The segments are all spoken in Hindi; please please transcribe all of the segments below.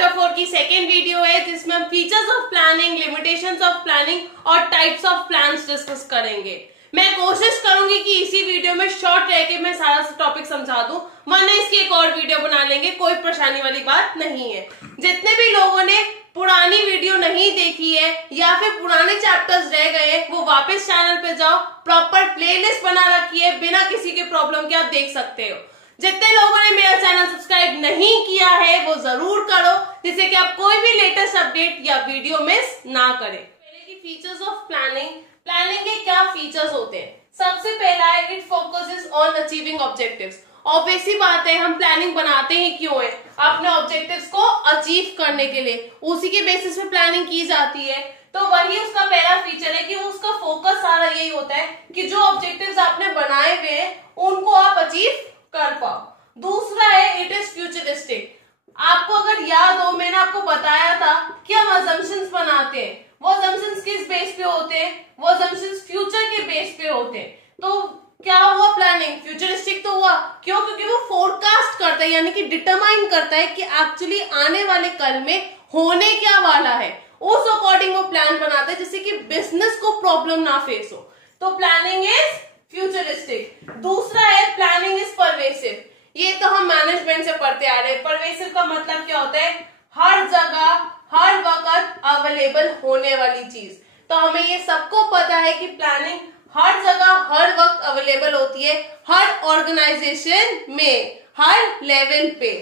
चैप्टर 4 की सेकेंड वीडियो है जिसमें हम features of planning, limitations of planning और टाइप्स ऑफ प्लान्स डिस्कस करेंगे। मैं कोशिश करूंगी कि इसी वीडियो में शॉर्ट रह के मैं सारा टॉपिक समझा दूं, वरना इसकी एक और वीडियो बना लेंगे, कोई परेशानी वाली बात नहीं है। जितने भी लोगों ने पुरानी वीडियो नहीं देखी है या फिर पुराने चैप्टर्स रह गए वो वापस चैनल पे जाओ, प्रॉपर प्लेलिस्ट बना रखी है, बिना किसी के प्रॉब्लम के आप देख सकते हो। जितने लोगों ने मेरा चैनल सब्सक्राइब नहीं किया है वो जरूर करो, जिससे कि आप कोई भी लेटेस्ट अपडेट या वीडियो मिस ना करें। पहले की फीचर्स ऑफ प्लानिंग, प्लानिंग के क्या फीचर्स होते हैं। सबसे पहला है it focuses on achieving objectives. Obviously बात है, हम प्लानिंग बनाते ही क्यों है, अपने ऑब्जेक्टिव्स को अचीव करने के लिए, उसी के बेसिस पे प्लानिंग की जाती है। तो वही उसका पहला फीचर है कि उसका फोकस सारा यही होता है कि जो ऑब्जेक्टिव्स आपने बनाए हुए हैं उनको आप अचीव कर पाओ। दूसरा है इट इज फ्यूचरिस्टिक। आपको अगर याद हो, मैंने आपको बताया था कि हम अजम्पशंस बनाते हैं। वो अजम्पशंस किस बेस पे होते हैं, वो अजम्पशंस फ्यूचर के बेस पे होते हैं। तो क्या हुआ, प्लानिंग फ्यूचरिस्टिक तो हुआ, क्यों? क्योंकि वो फोरकास्ट करता है, यानी कि डिटरमाइन करता है कि एक्चुअली आने वाले कल में होने क्या वाला है, उस अकॉर्डिंग वो प्लान बनाता है जिससे कि बिजनेस को प्रॉब्लम ना फेस हो। तो प्लानिंग इज फ्यूचरिस्टिक। दूसरा है प्लानिंग इज परवेसिव। ये तो हम मैनेजमेंट से पढ़ते आ रहे हैं। परवेसिव का मतलब क्या होता है, हर जगह हर वक्त अवेलेबल होने वाली चीज। तो हमें ये सबको पता है कि प्लानिंग हर जगह हर वक्त अवेलेबल होती है, हर ऑर्गेनाइजेशन में, हर लेवल पे।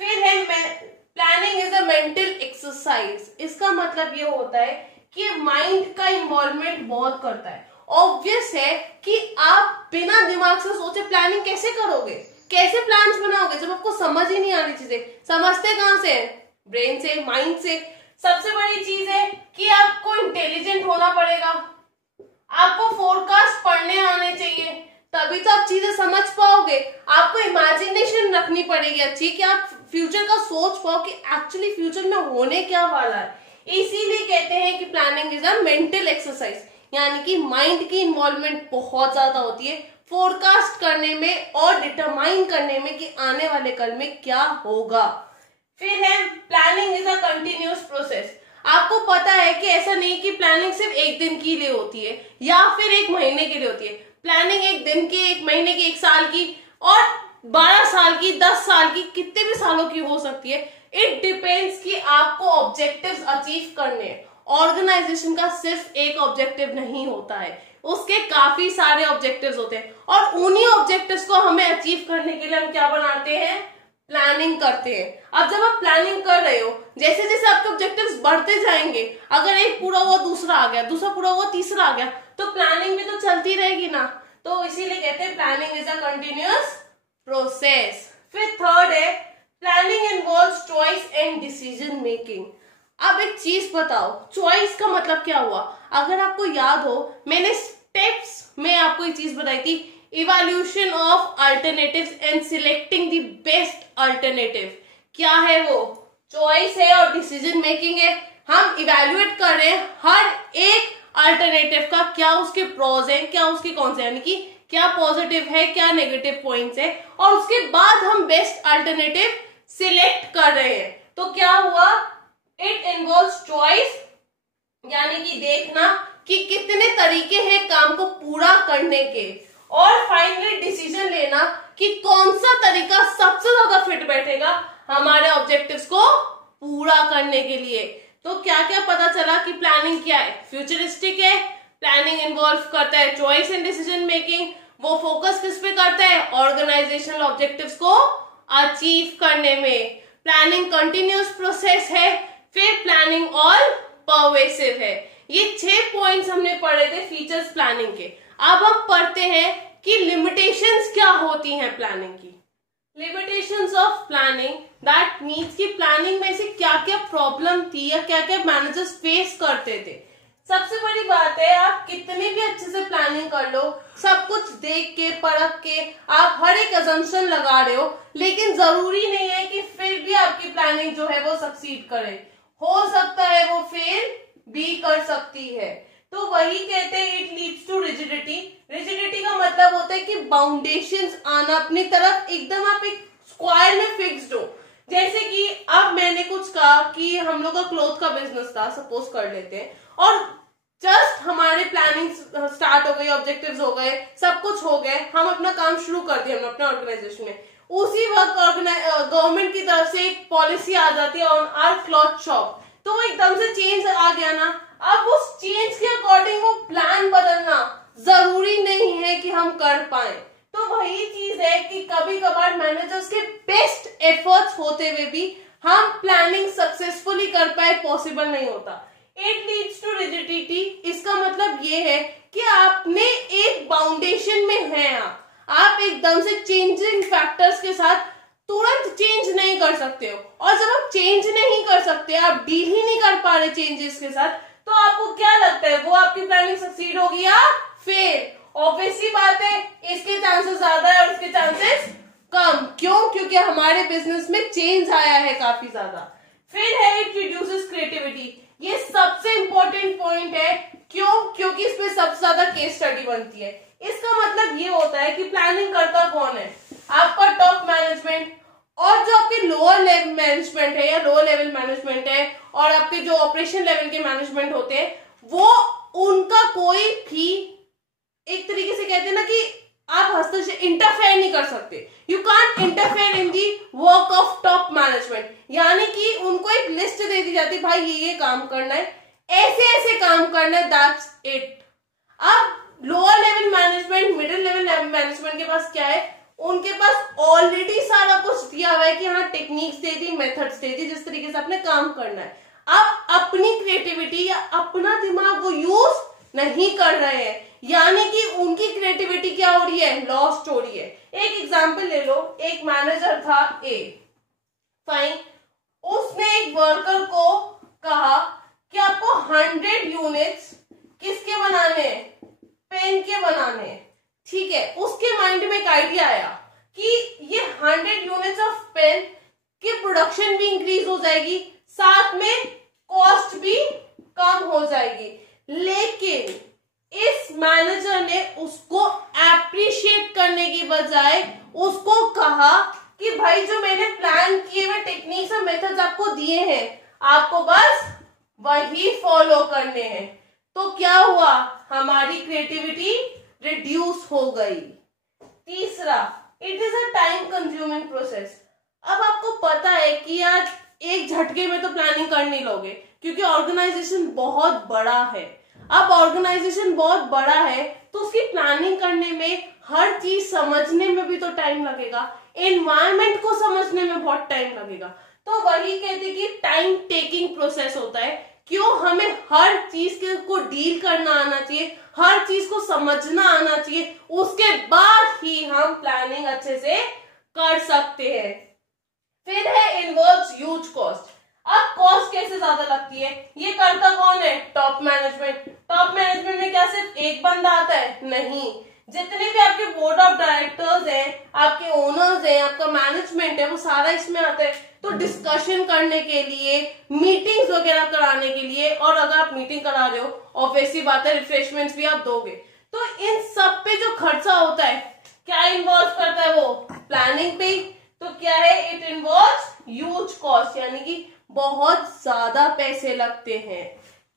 फिर है planning is a mental exercise. इसका मतलब ये होता है कि माइंड का इन्वॉल्वमेंट बहुत करता है। ऑब्वियस है कि आप बिना दिमाग से सोचे प्लानिंग कैसे करोगे, कैसे प्लान्स बनाओगे जब आपको समझ ही नहीं आ रही चीजें। समझते कहां से है, ब्रेन से, माइंड से। सबसे बड़ी चीज है कि आपको इंटेलिजेंट होना पड़ेगा, आपको फोरकास्ट पढ़ने आने चाहिए, तभी तो आप चीजें समझ पाओगे। आपको इमेजिनेशन रखनी पड़ेगी अच्छी, कि आप फ्यूचर का सोच पाओ कि एक्चुअली फ्यूचर में होने क्या वाला है। इसीलिए कहते हैं कि planning is a mental exercise, यानी कि माइंड की इन्वॉल्वमेंट बहुत ज्यादा होती है फोरकास्ट करने में और डिटरमाइन करने में कि आने वाले कल में क्या होगा। फिर है planning is a continuous process. आपको पता है कि ऐसा नहीं कि प्लानिंग सिर्फ एक दिन के लिए होती है या फिर एक महीने के लिए होती है। प्लानिंग एक दिन की, एक महीने की, एक साल की और 12 साल की, 10 साल की, कितने भी सालों की हो सकती है। इट डिपेंड्स कि आपको ऑब्जेक्टिव्स अचीव करने हैं। ऑर्गेनाइजेशन का सिर्फ एक ऑब्जेक्टिव नहीं होता है, उसके काफी सारे ऑब्जेक्टिव्स होते हैं और उन्हीं ऑब्जेक्टिव्स को हमें अचीव करने के लिए हम क्या बनाते हैं, प्लानिंग करते हैं। अब जब आप प्लानिंग कर रहे हो, जैसे जैसे आपके ऑब्जेक्टिव्स बढ़ते जाएंगे, अगर एक पूरा हुआ दूसरा आ गया, दूसरा पूरा हुआ तीसरा आ गया, तो प्लानिंग भी तो चलती रहेगी ना। तो इसीलिए कहते हैं planning is a continuous process. फिर थर्ड है planning involves choice and decision making. अब एक चीज बताओ, चॉइस का मतलब क्या हुआ। अगर आपको याद हो, मैंने स्टेप्स में आपको ये चीज बताई थी, evaluation of alternatives and selecting the best alternative. क्या है वो, चॉइस है और डिसीजन मेकिंग है। हम इवैल्यूएट कर रहे हैं हर एक अल्टरनेटिव का, क्या उसके प्रोज है, क्या उसके कौन से, यानी कि क्या पॉजिटिव है, क्या नेगेटिव पॉइंट्स है, और उसके बाद हम बेस्ट अल्टरनेटिव सिलेक्ट कर रहे हैं। तो क्या हुआ, इट इन्वॉल्व्स चॉइस, यानी कि देखना कि कितने तरीके हैं काम को पूरा करने के, और फाइनली डिसीजन लेना कि कौन सा तरीका सबसे ज्यादा फिट बैठेगा हमारे ऑब्जेक्टिव्स को पूरा करने के लिए। तो क्या क्या पता चला कि प्लानिंग क्या है, फ्यूचरिस्टिक है, प्लानिंग इन्वॉल्व करता है चॉइस एंड डिसीजन मेकिंग, वो फोकस किस पे करता है, ऑर्गेनाइजेशनल ऑब्जेक्टिव्स को अचीव करने में, प्लानिंग कंटिन्यूअस प्रोसेस है, फिर प्लानिंग और परवेसिव है। ये 6 पॉइंट्स हमने पढ़े थे फीचर्स प्लानिंग के। अब हम पढ़ते हैं कि लिमिटेशंस क्या होती हैं प्लानिंग की। Limitations of planning, that means कि प्लानिंग में से क्या क्या प्रॉब्लम थी या क्या क्या मैनेजर्स फेस करते थे। सबसे बड़ी बात है, आप कितनी भी अच्छे से प्लानिंग कर लो, सब कुछ देख के परख के आप हर एक अजम्पशन लगा रहे हो, लेकिन जरूरी नहीं है कि फिर भी आपकी प्लानिंग जो है वो सक्सीड करे। हो सकता है वो फेल भी कर सकती है। तो वही कहते हैं it leads to rigidity. Rigidity का मतलब होता है कि बाउंडेशंस आना अपनी तरफ, एकदम आप एक स्क्वायर में फिक्स्ड हो। जैसे कि अब मैंने कुछ कहा कि हम लोग का क्लोथ का बिजनेस था, सपोज कर लेते हैं, और जस्ट हमारे प्लानिंग स्टार्ट हो गई, ऑब्जेक्टिव्स हो गए, सब कुछ हो गए, हम अपना काम शुरू कर दिया हमने अपने ऑर्गेनाइजेशन में। उसी वक्त गवर्नमेंट की तरफ से एक पॉलिसी आ जाती है ऑन आवर क्लॉथ शॉप, तो वो एकदम से चेंज आ गया ना। अब उस चेंज के अकॉर्डिंग वो प्लान बदलना जरूरी नहीं है कि हम कर पाए। तो वही चीज है कि कभी कभार मैनेजर्स के बेस्ट एफर्ट्स होते हुए भी हम प्लानिंग सक्सेसफुली कर पाए पॉसिबल नहीं होता। It leads to rigidity. इसका मतलब ये है कि आपने एक बाउंडेशन में है, आप एकदम से चेंजिंग फैक्टर्स के साथ तुरंत चेंज नहीं कर सकते हो, और जब आप चेंज नहीं कर सकते, आप डील ही नहीं कर पा रहे चेंजेस के साथ, तो आपको क्या लगता है वो आपकी प्लानिंग सक्सीड होगी या फेल? ऑब्वियस सी बात है, इसके चांसेस ज्यादा है और इसके चांसेस कम। क्यों? क्योंकि हमारे बिजनेस में चेंज आया है काफी ज्यादा। फिर है इट रिड्यूसेस क्रिएटिविटी। ये सबसे इंपॉर्टेंट पॉइंट है। क्यों? क्योंकि इस पे सबसे ज्यादा केस स्टडी बनती है। इसका मतलब ये होता है कि प्लानिंग करता कौन है? आपका टॉप मैनेजमेंट, और जो आपके लोअर लेवल मैनेजमेंट है या लोअर लेवल मैनेजमेंट है और आपके जो ऑपरेशन लेवल के मैनेजमेंट होते हैं, वो उनका कोई भी एक तरीके से कहते हैं ना कि आप हस्तक्षेप इंटरफेयर नहीं कर सकते। You can't interfere in the work of top management. यानी कि उनको एक लिस्ट दे दी जाती है, भाई ये काम करना है, ऐसे ऐसे काम करना है, दैट्स इट। अब lower level management, middle level management के पास क्या है? उनके पास ऑलरेडी सारा कुछ दिया हुआ है कि हाँ techniques they the, methods they दी, जिस तरीके से आपने काम करना है। आप अपनी क्रिएटिविटी या अपना दिमाग वो यूज नहीं कर रहे हैं, यानी कि उनकी क्रिएटिविटी क्या हो रही है? लॉस्ट हो रही है। एक एग्जांपल ले लो, एक मैनेजर था ए, फाइन, उसने एक वर्कर को कहा कि आपको 100 यूनिट्स किसके बनाने हैं? पेन के बनाने हैं। ठीक है, उसके माइंड में एक आइडिया आया कि ये 100 यूनिट्स ऑफ पेन की प्रोडक्शन भी इंक्रीज हो जाएगी, साथ में कॉस्ट भी कम हो जाएगी। लेकिन इस मैनेजर ने उसको एप्रिशिएट करने की बजाय उसको कहा कि भाई जो मैंने प्लान किए हुए टेक्निक्स और मेथड्स आपको दिए हैं, आपको बस वही फॉलो करने हैं। तो क्या हुआ? हमारी क्रिएटिविटी रिड्यूस हो गई। तीसरा, it is a time consuming process. अब आपको पता है कि यार एक झटके में तो प्लानिंग कर नहीं लोगे, क्योंकि ऑर्गेनाइजेशन बहुत बड़ा है। अब ऑर्गेनाइजेशन बहुत बड़ा है तो उसकी प्लानिंग करने में, हर चीज समझने में भी तो टाइम लगेगा, एनवायरमेंट को समझने में बहुत टाइम लगेगा। तो वही कहते कि टाइम टेकिंग प्रोसेस होता है। क्यों? हमें हर चीज को डील करना आना चाहिए, हर चीज को समझना आना चाहिए, उसके बाद ही हम प्लानिंग अच्छे से कर सकते हैं। फिर है इन्वॉल्व्स ह्यूज कॉस्ट। अब कॉस्ट कैसे ज्यादा लगती है? ये करता कौन है? Top management. टॉप मैनेजमेंट में क्या सिर्फ एक बंदा आता है? नहीं, जितने भी आपके बोर्ड ऑफ डायरेक्टर्स हैं, आपके ओनर्स हैं, आपका मैनेजमेंट है, वो सारा इसमें आता है। तो डिस्कशन करने के लिए, मीटिंग्स वगैरह कराने के लिए, और अगर आप मीटिंग करा रहे हो ऑब्वियसली बात है रिफ्रेशमेंट्स भी आप दोगे, तो इन सब पे जो खर्चा होता है क्या इन्वॉल्व करता है? वो प्लानिंग पे। तो क्या है? इट इन्वॉल्व्स ह्यूज कॉस्ट, यानी कि बहुत ज्यादा पैसे लगते हैं।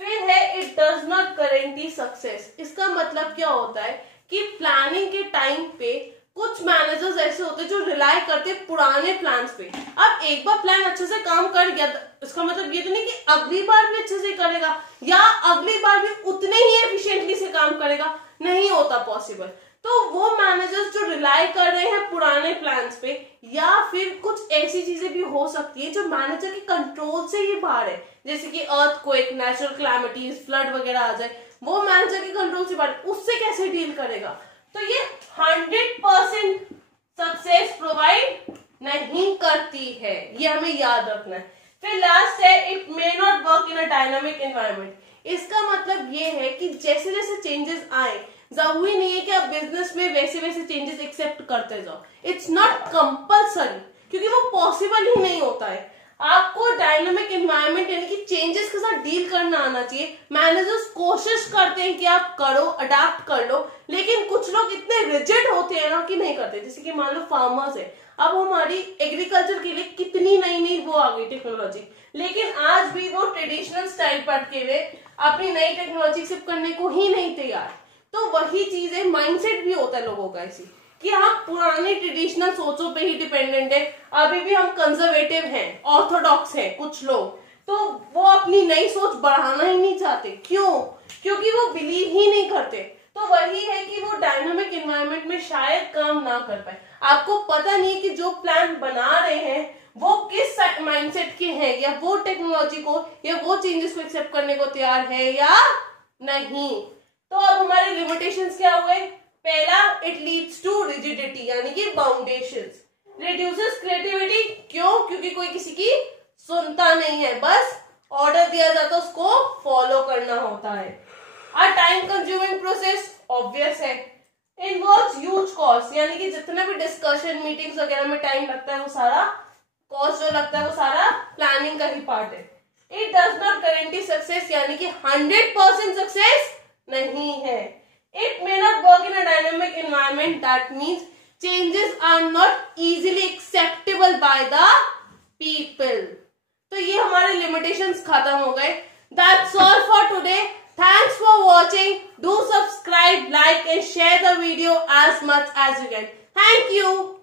फिर है it does not guarantee success. इसका मतलब क्या होता है कि प्लानिंग के टाइम पे कुछ मैनेजर्स ऐसे होते हैं जो रिलाय करते हैं पुराने प्लान्स पे। अब एक बार प्लान अच्छे से काम कर गया, इसका मतलब ये तो नहीं कि अगली बार भी अच्छे से करेगा या अगली बार भी उतने ही एफिशिएंटली से काम करेगा, नहीं होता पॉसिबल। तो वो मैनेजर्स जो रिलाय कर रहे हैं पुराने प्लान्स पे, या फिर कुछ ऐसी चीजें भी हो सकती है जो मैनेजर के कंट्रोल से ही बाहर है, जैसे कि अर्थक्वेक, नेचुरल क्लैमिटीज, फ्लड वगैरह आ जाए, वो मैनेजर के कंट्रोल से बाहर, उससे कैसे डील करेगा? तो ये 100% सक्सेस प्रोवाइड नहीं करती है, ये हमें याद रखना है। फिर लास्ट है it may not work in a dynamic environment. इसका मतलब ये है कि जैसे जैसे चेंजेस आए, जरूरी नहीं है कि आप बिजनेस में वैसे वैसे चेंजेस एक्सेप्ट करते जाओ। इट्स नॉट कंपल्सरी, क्योंकि वो पॉसिबल ही नहीं होता है। आपको डायनामिक एनवायरनमेंट यानी कि चेंजेस के साथ डील करना आना चाहिए। मैनेजर्स कोशिश करते हैं कि आप करो, अडाप्ट कर लो, लेकिन कुछ लोग इतने रिजिड होते हैं ना कि नहीं करते। जैसे कि मान लो फार्मर्स है, अब हमारी एग्रीकल्चर के लिए कितनी नई नई वो आ गई टेक्नोलॉजी, लेकिन आज भी वो ट्रेडिशनल स्टाइल पढ़ते हुए अपनी नई टेक्नोलॉजी एक्सेप्ट करने को ही नहीं तैयार। तो वही चीजें, माइंडसेट भी होता है लोगों का ऐसी कि हम पुरानी ट्रेडिशनल सोचों पे ही डिपेंडेंट है। अभी भी हम कंजर्वेटिव हैं, ऑर्थोडॉक्स हैं कुछ लोग, तो वो अपनी नई सोच बढ़ाना ही नहीं चाहते। क्यों? क्योंकि वो बिलीव ही नहीं करते। तो वही है कि वो डायनामिक एनवायरनमेंट में शायद काम ना कर पाए। आपको पता नहीं है कि जो प्लान बना रहे हैं वो किस माइंडसेट के हैं, या वो टेक्नोलॉजी को या वो चेंजेस को एक्सेप्ट करने को तैयार है या नहीं। तो अब हमारे लिमिटेशंस क्या हुए? पहला, इट लीड्स टू रिजिडिटी यानी कि बाउंडेशंस, रिड्यूसेस क्रिएटिविटी। क्यों? क्योंकि कोई किसी की सुनता नहीं है, बस ऑर्डर दिया जाता है उसको फॉलो करना होता है। A time consuming process, obvious है। इन्वॉल्व्स ह्यूज कॉस्ट, यानी कि जितना भी डिस्कशन मीटिंग्स वगैरह में टाइम लगता है वो सारा कॉस्ट जो लगता है वो सारा प्लानिंग का ही पार्ट है। It does not guarantee success, यानी कि 100% सक्सेस नहीं है। It may not work in a dynamic environment, that means changes are not easily acceptable by the people. तो ये हमारे लिमिटेशंस खत्म हो गए। That's all for today. Thanks for watching. Do subscribe, like and share the video as much as you can. Thank you.